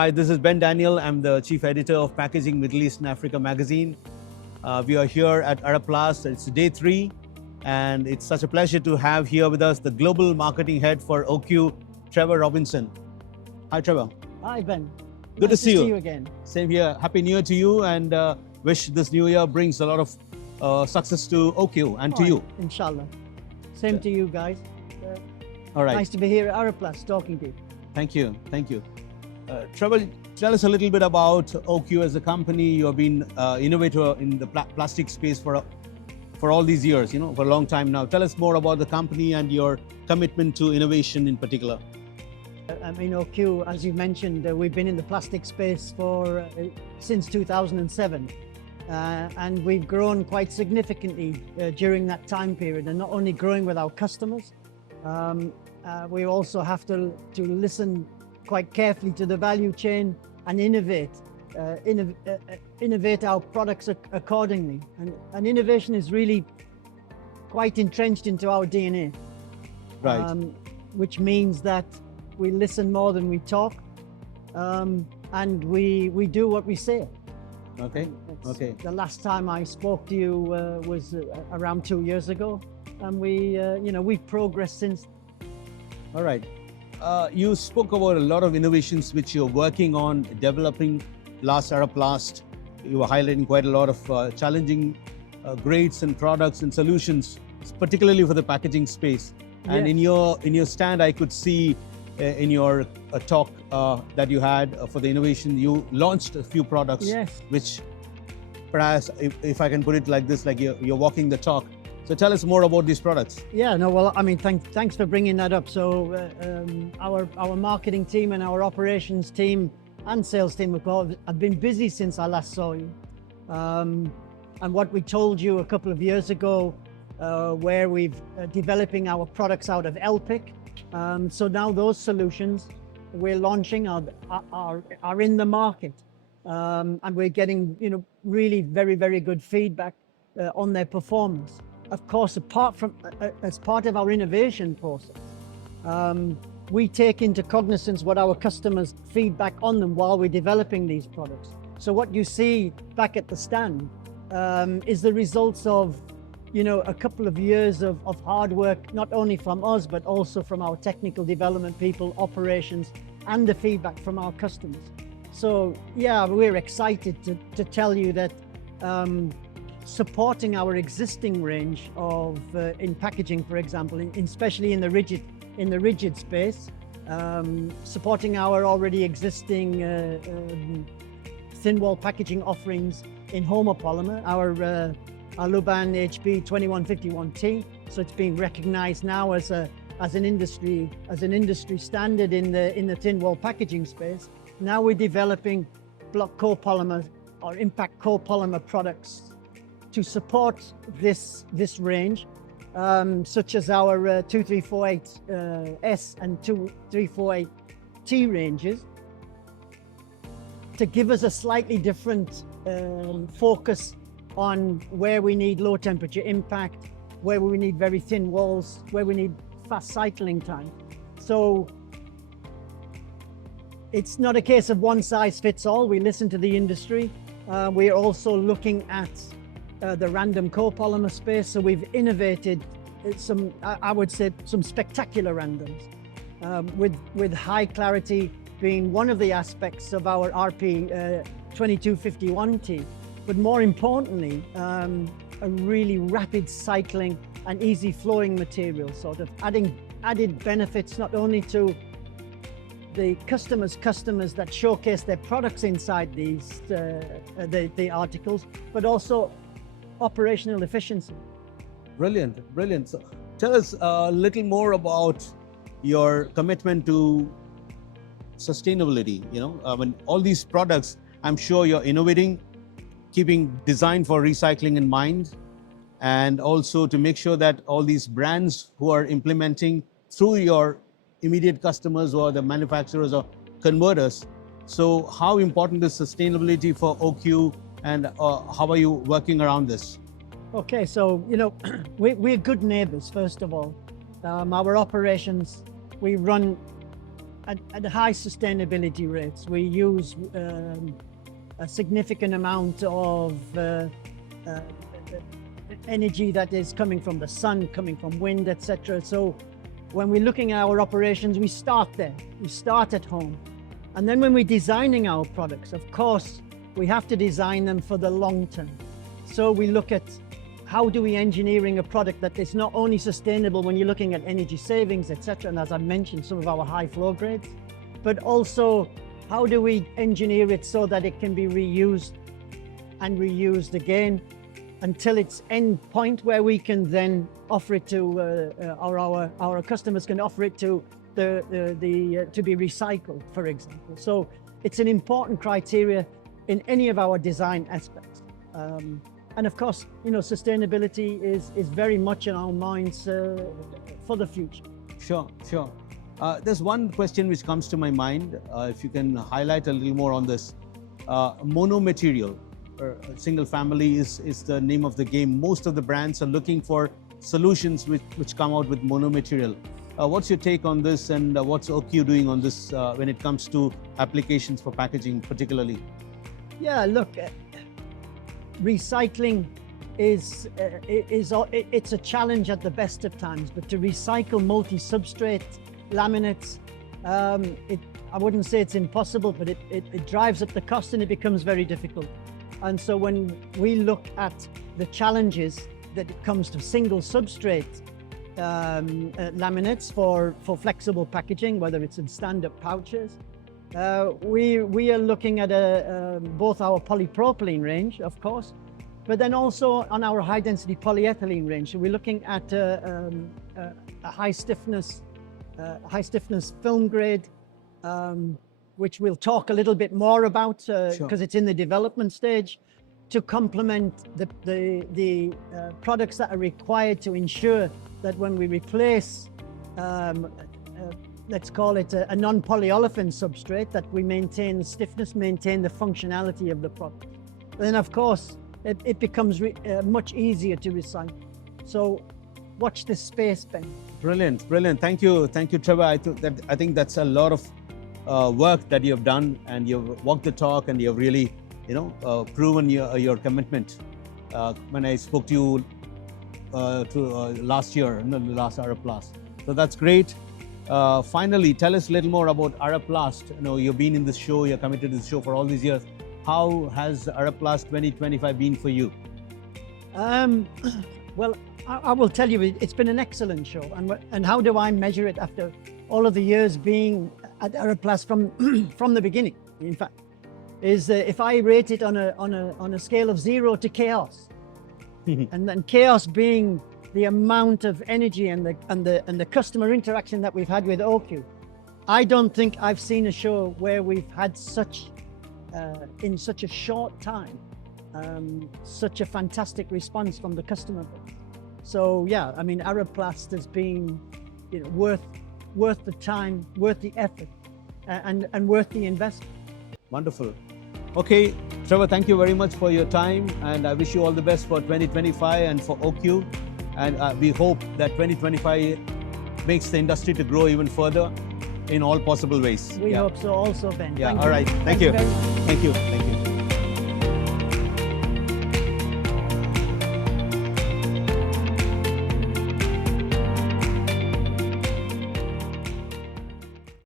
Hi, this is Ben Daniel. I'm the Chief Editor of Packaging Middle East and Africa magazine. We are here at ArabPlast. It's day 3, and it's such a pleasure to have here with us the Global Marketing Head for OQ, Trevor Robinson. Hi, Trevor. Hi, Ben. Good Nice to see you again. Same here. Happy New Year to you, and wish this new year brings a lot of success to OQ and to you. Inshallah. Same to you guys. All right. Nice to be here at ArabPlast talking to you. Thank you. Thank you. Trevor, tell us a little bit about OQ as a company. You have been innovator in the plastic space for all these years, for a long time now. Tell us more about the company and your commitment to innovation in particular. I mean, OQ, as you mentioned, we've been in the plastic space since 2007. And we've grown quite significantly during that time period, and not only growing with our customers, we also have to listen quite carefully to the value chain and innovate our products accordingly. And innovation is really quite entrenched into our DNA. Right. Which means that we listen more than we talk, and we do what we say. Okay. Okay. The last time I spoke to you was around 2 years ago, and we've progressed since. All right. You spoke about a lot of innovations which you're working on developing. Last ArabPlast, you were highlighting quite a lot of challenging grades and products and solutions, particularly for the packaging space. And Yes. in your stand, I could see in your talk that you had for the innovation, you launched a few products, Yes. which perhaps, if I can put it like this, like you're walking the talk. So tell us more about these products. Yeah, no, well, I mean, thanks for bringing that up. So our marketing team and our operations team and sales team have been busy since I last saw you. And what we told you a couple of years ago, where we've developing our products out of LPIC. So now those solutions we're launching are in the market, and we're getting really very, very good feedback on their performance. Of course, as part of our innovation process, we take into cognizance what our customers feedback on them while we're developing these products. So what you see back at the stand is the results of a couple of years of hard work, not only from us, but also from our technical development people, operations, and the feedback from our customers. So yeah, we're excited to tell you that supporting our existing range of in packaging, for example, especially in the rigid space, supporting our already existing thin wall packaging offerings in homopolymer, our Luban HP2151T. So it's being recognized now as an industry standard in the thin wall packaging space. Now we're developing block copolymer or impact copolymer products to support this range, such as our 2348S and 2348T ranges, to give us a slightly different focus on where we need low temperature impact, where we need very thin walls, where we need fast cycling time. So it's not a case of one size fits all. We listen to the industry. We're also looking at the random copolymer space. So we've innovated some, I would say, some spectacular randoms, with high clarity being one of the aspects of our RP2251T. But more importantly, a really rapid cycling and easy flowing material, sort of added benefits not only to the customers that showcase their products inside these the articles, but also operational efficiency. Brilliant, brilliant. So tell us a little more about your commitment to sustainability. I mean, all these products, I'm sure you're innovating, keeping design for recycling in mind, and also to make sure that all these brands who are implementing through your immediate customers or the manufacturers or converters. So how important is sustainability for OQ, and how are you working around this? Okay, so we're good neighbors, first of all. Our operations, we run at high sustainability rates. We use a significant amount of energy that is coming from the sun, coming from wind, etc. So when we're looking at our operations, we start there. We start at home. And then when we're designing our products, of course, we have to design them for the long term. So we look at how do we engineering a product that is not only sustainable when you're looking at energy savings, etc. And as I mentioned, some of our high flow grades, but also how do we engineer it so that it can be reused and reused again until its end point where we can then offer it to our customers can offer it to to be recycled, for example. So it's an important criteria in any of our design aspects. And of course, you know, sustainability is very much in our minds for the future. Sure, sure. There's one question which comes to my mind. If you can highlight a little more on this. Monomaterial, single family is the name of the game. Most of the brands are looking for solutions which come out with monomaterial. What's your take on this, and what's OQ doing on this when it comes to applications for packaging particularly? Yeah, look, recycling it's a challenge at the best of times, but to recycle multi-substrate laminates, I wouldn't say it's impossible, but it drives up the cost and it becomes very difficult. And so when we look at the challenges that it comes to single substrate laminates for flexible packaging, whether it's in stand-up pouches, we are looking at both our polypropylene range, of course, but then also on our high-density polyethylene range. So we're looking at a high stiffness film grade, which we'll talk a little bit more about because it's in the development stage, to complement the products that are required to ensure that when we replace, let's call it a non-polyolefin substrate, that we maintain the stiffness, maintain the functionality of the product. And then, of course, it becomes much easier to recycle. So watch this space, Ben. Brilliant, brilliant. Thank you, Trevor. I think that's a lot of work that you have done, and you've walked the talk, and you've really, proven your commitment. When I spoke to you last year, the last ArabPlast. So that's great. Finally, tell us a little more about ArabPlast. You've been in this show, you're committed to this show for all these years. How has ArabPlast 2025 been for you? Well, I will tell you, it's been an excellent show. And how do I measure it after all of the years being at ArabPlast from the beginning? In fact, is if I rate it on a scale of 0 to chaos, and then chaos being the amount of energy and the customer interaction that we've had with OQ, I don't think I've seen a show where we've had in such a short time, such a fantastic response from the customer base. So yeah, I mean, ArabPlast has been worth the time, worth the effort, and worth the investment. Wonderful. Okay, Trevor, thank you very much for your time, and I wish you all the best for 2025 and for OQ. And we hope that 2025 makes the industry to grow even further in all possible ways. We hope so also, Ben. Yeah, Thank all you. right. Thank Thank you. you very much. Thank you.